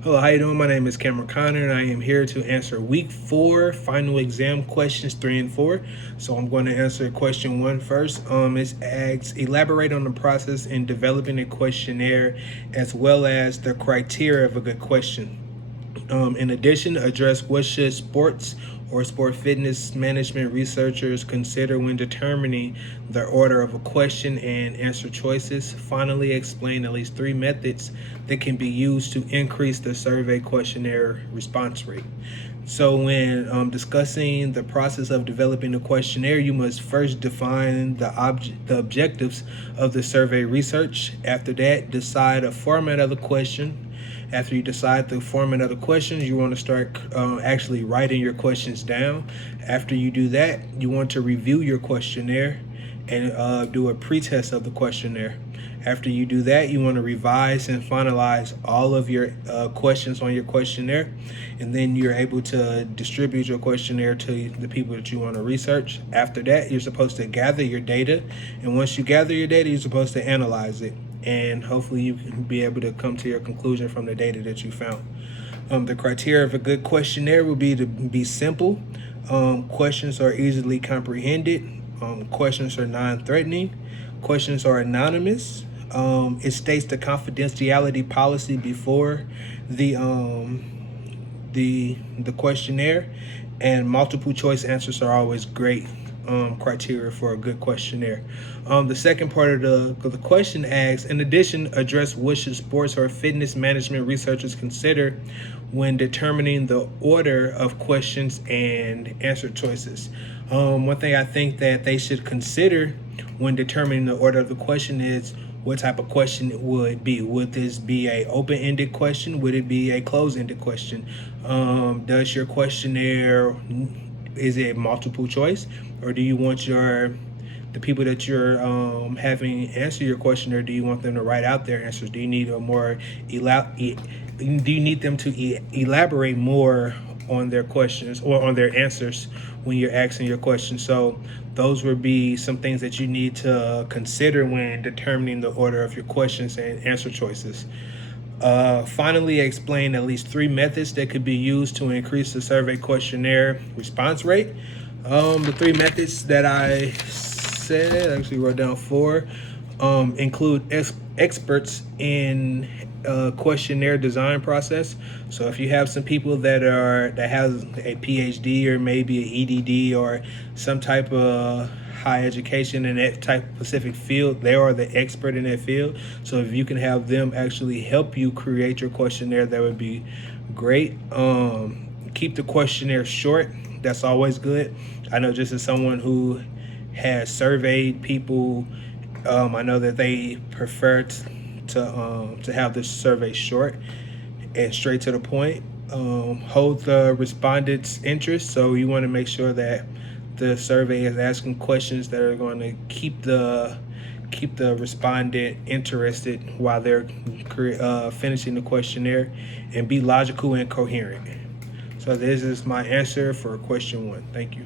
Hello, how you doing? My name is Cameron Connor, and I am here to answer Week 4 final exam questions 3 and 4. So I'm going to answer question 1 first. It asks, elaborate on the process in developing a questionnaire as well as the criteria of a good question. In addition, address what should sports or sport fitness management researchers consider when determining the order of a question and answer choices. Finally, explain at least 3 methods that can be used to increase the survey questionnaire response rate. So, when discussing the process of developing a questionnaire, you must first define the objectives of the survey research. After that, decide a format of the question. After you decide the format of the questions, you want to start actually writing your questions down. After you do that, you want to review your questionnaire and do a pretest of the questionnaire. After you do that, you want to revise and finalize all of your questions on your questionnaire, and then you're able to distribute your questionnaire to the people that you want to research. After that, you're supposed to gather your data, and once you gather your data, you're supposed to analyze it, and hopefully you can be able to come to your conclusion from the data that you found. The criteria of a good questionnaire will be to be simple. Questions are easily comprehended. Questions are non-threatening. Questions are anonymous. It states the confidentiality policy before the um, the questionnaire, and multiple choice answers are always great criteria for a good questionnaire. The second part of the question asks, in addition, address what should sports or fitness management researchers consider when determining the order of questions and answer choices. One thing I think that they should consider when determining the order of the question is what type of question it would be. Would this be a open-ended question? Would it be a closed-ended question? Does your questionnaire, is it multiple choice, or do you want the people that you're having answer your question, or do you want them to write out their answers? Do you need a more do you need them to elaborate more on their questions or on their answers when you're asking your question? So those would be some things that you need to consider when determining the order of your questions and answer choices. Finally, explain at least 3 methods that could be used to increase the survey questionnaire response rate. The 3 methods that I said, I actually wrote down 4, include experts in questionnaire design process. So if you have some people that has a PhD or maybe an EDD or some type of high education in that type of specific field, they are the expert in that field. So if you can have them actually help you create your questionnaire, that would be great. Keep the questionnaire short. That's always good. I know, just as someone who has surveyed people, I know that they prefer to have this survey short and straight to the point. Hold the respondent's interest, so you want to make sure that the survey is asking questions that are going to keep the respondent interested while they're finishing the questionnaire, and be logical and coherent. So this is my answer for question 1. Thank you.